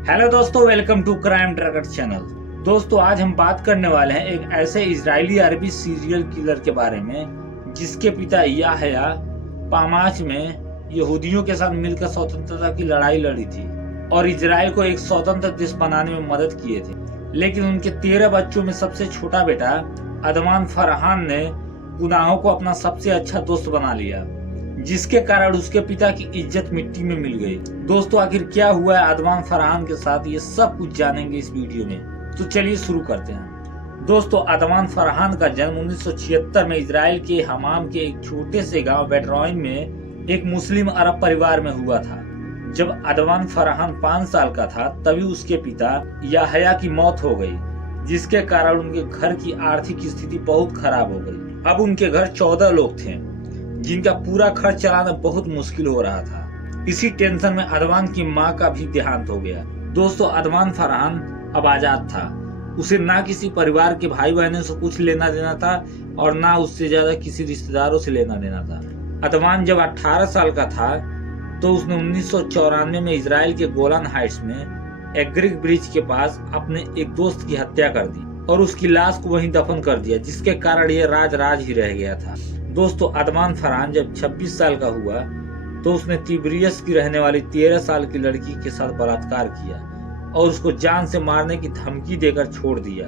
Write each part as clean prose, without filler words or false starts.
Hello दोस्तों, welcome to crime tracker channel. दोस्तों, आज हम बात करने वाले हैं एक ऐसे इजरायली अरबी सीरियल किलर के बारे में जिसके पिता याहया पामाच में यहूदियों के साथ मिलकर स्वतंत्रता की लड़ाई लड़ी थी और इजराइल को एक स्वतंत्र देश बनाने में मदद किए थे। लेकिन उनके 13 बच्चों में सबसे छोटा बेटा अदवान फरहान ने गुनाहों को अपना सबसे अच्छा दोस्त बना लिया, जिसके कारण उसके पिता की इज्जत मिट्टी में मिल गई। दोस्तों, आखिर क्या हुआ है अदवान फरहान के साथ, ये सब कुछ जानेंगे इस वीडियो में। तो चलिए शुरू करते हैं। दोस्तों, अदवान फरहान का जन्म 1976 में इजराइल के हमाम के एक छोटे से गांव बेटरॉइन में एक मुस्लिम अरब परिवार में हुआ था। जब अदवान फरहान 5 साल का था तभी उसके पिता याहया की मौत हो गई, जिसके कारण उनके घर की आर्थिक स्थिति बहुत खराब हो गई। अब उनके घर 14 लोग थे, जिनका पूरा खर्च चलाना बहुत मुश्किल हो रहा था। इसी टेंशन में अदवान की मां का भी देहांत हो गया। दोस्तों, अदवान फरहान अब आजाद था। उसे ना किसी परिवार के भाई बहनों से कुछ लेना देना था और ना उससे ज्यादा किसी रिश्तेदारों से लेना देना था। अदवान जब 18 साल का था तो उसने 1994 में इजराइल के गोलान हाइट्स में एग्रिक ब्रिज के पास अपने एक दोस्त की हत्या कर दी और उसकी लाश को वहीं दफन कर दिया, जिसके कारण यह राज ही रह गया था। दोस्तों, अदवान फरहान जब 26 साल का हुआ तो उसने तिब्रियस की रहने वाली 13 साल की लड़की के साथ बलात्कार किया और उसको जान से मारने की धमकी देकर छोड़ दिया,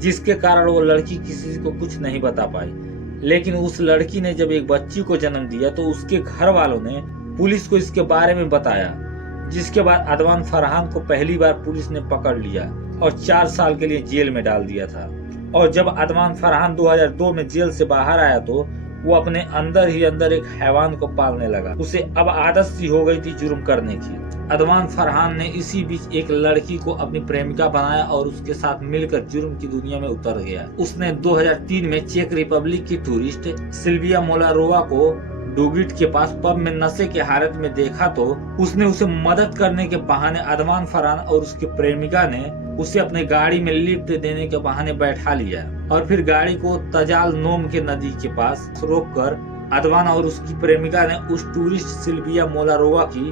जिसके कारण वो लड़की किसी को कुछ नहीं बता पाई। लेकिन उस लड़की ने जब एक बच्ची को जन्म दिया तो उसके घर वालों ने पुलिस को इसके बारे में बताया, जिसके बाद अदवान फरहान को पहली बार पुलिस ने पकड़ लिया और 4 साल के लिए जेल में डाल दिया था। और जब अदवान फरहान 2002 में जेल से बाहर आया तो वो अपने अंदर ही अंदर एक हैवान को पालने लगा। उसे अब आदत सी हो गई थी जुर्म करने की। अदवान फरहान ने इसी बीच एक लड़की को अपनी प्रेमिका बनाया और उसके साथ मिलकर जुर्म की दुनिया में उतर गया। उसने 2003 में चेक रिपब्लिक की टूरिस्ट सिल्विया मोलारोवा को डोगिट के पास पब में नशे के हालत में देखा तो उसने उसे मदद करने के बहाने अदवान फरहान और उसकी प्रेमिका ने उसे अपने गाड़ी में लिफ्ट देने के बहाने बैठा लिया और फिर गाड़ी को तजाल नोम के नदी के पास रोककर अदवान और उसकी प्रेमिका ने उस टूरिस्ट सिल्विया मोलारोवा की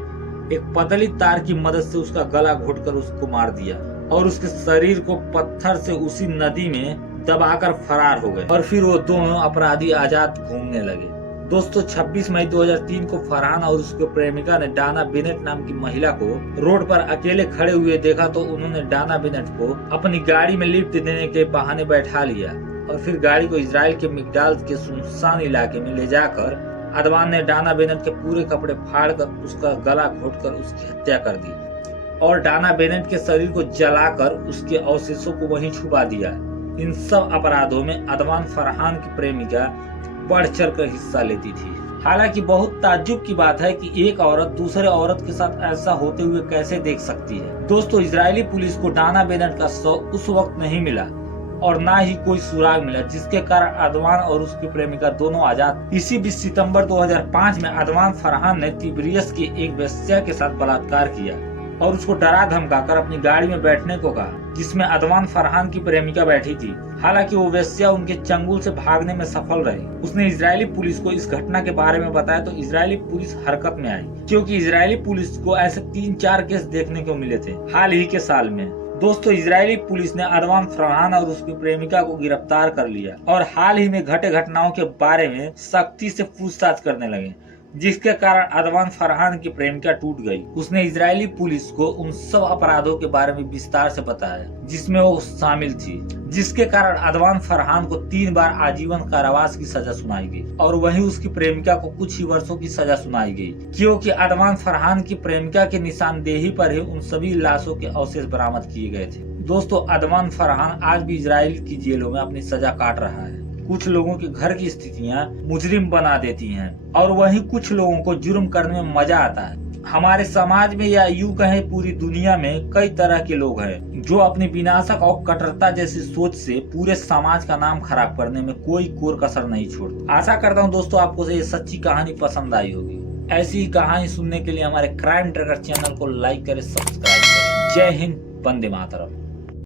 एक पतली तार की मदद से उसका गला घोटकर उसको मार दिया और उसके शरीर को पत्थर से उसी नदी में दबाकर फरार हो गए और फिर वो दोनों अपराधी आजाद घूमने लगे। दोस्तों, 26 मई 2003 को फरहान और उसके प्रेमिका ने डाना बेनेट नाम की महिला को रोड पर अकेले खड़े हुए देखा तो उन्होंने डाना बेनेट को अपनी गाड़ी में लिफ्ट देने के बहाने बैठा लिया और फिर गाड़ी को इजराइल के मिगडाल के सुनसान इलाके में ले जाकर अदवान ने डाना बेनेट के पूरे कपड़े फाड़कर उसका गला घोटकर उसकी हत्या कर दी और डाना बेनेट के शरीर को जलाकर उसके अवशेषों को वहीं छुपा दिया। इन सब अपराधों में अदवान फरहान की प्रेमिका बढ़ चढ़ कर हिस्सा लेती थी। हालांकि बहुत ताज्जुब की बात है कि एक औरत दूसरे औरत के साथ ऐसा होते हुए कैसे देख सकती है। दोस्तों, इजरायली पुलिस को डाना बेनेट का शव उस वक्त नहीं मिला और ना ही कोई सुराग मिला, जिसके कारण अदवान और उसकी प्रेमिका दोनों आजाद। इसी बीच सितंबर 2005 में अदवान फरहान ने तिब्रियस की एक वेश्या के साथ बलात्कार किया और उसको डरा धमकाकर अपनी गाड़ी में बैठने को कहा, जिसमें अदवान फरहान की प्रेमिका बैठी थी। हालांकि वो वेश्या उनके चंगुल से भागने में सफल रही। उसने इजरायली पुलिस को इस घटना के बारे में बताया तो इजरायली पुलिस हरकत में आई, क्योंकि इजरायली पुलिस को ऐसे 3-4 केस देखने को मिले थे हाल ही के साल में। दोस्तों, इजरायली पुलिस ने अदवान फरहान और उसकी प्रेमिका को गिरफ्तार कर लिया और हाल ही में घटे घटनाओं के बारे में सख्ती से पूछताछ करने लगे, जिसके कारण अदवान फरहान की प्रेमिका टूट गई। उसने इजरायली पुलिस को उन सब अपराधों के बारे में विस्तार से बताया जिसमें वो शामिल थी, जिसके कारण अदवान फरहान को 3 बार आजीवन कारावास की सजा सुनाई गई और वहीं उसकी प्रेमिका को कुछ ही वर्षों की सजा सुनाई गई, क्योंकि अदवान फरहान की प्रेमिका की निशानदेही पर ही उन सभी लाशों के अवशेष बरामद किए गए थे। दोस्तों, अदवान फरहान आज भी इजराइल की जेलों में अपनी सजा काट रहा है। कुछ लोगों के घर की स्थितियां मुजरिम बना देती हैं और वहीं कुछ लोगों को जुर्म करने में मजा आता है। हमारे समाज में या यूं कहें पूरी दुनिया में कई तरह के लोग हैं जो अपनी विनाशक और कट्टरता जैसी सोच से पूरे समाज का नाम खराब करने में कोई कोर कसर नहीं छोड़ते। आशा करता हूं दोस्तों आपको ये सच्ची कहानी पसंद आई होगी। ऐसी ही कहानी सुनने के लिए हमारे क्राइम ट्रैकर चैनल को लाइक करें, सब्सक्राइब करें। जय हिंद, वंदे मातरम।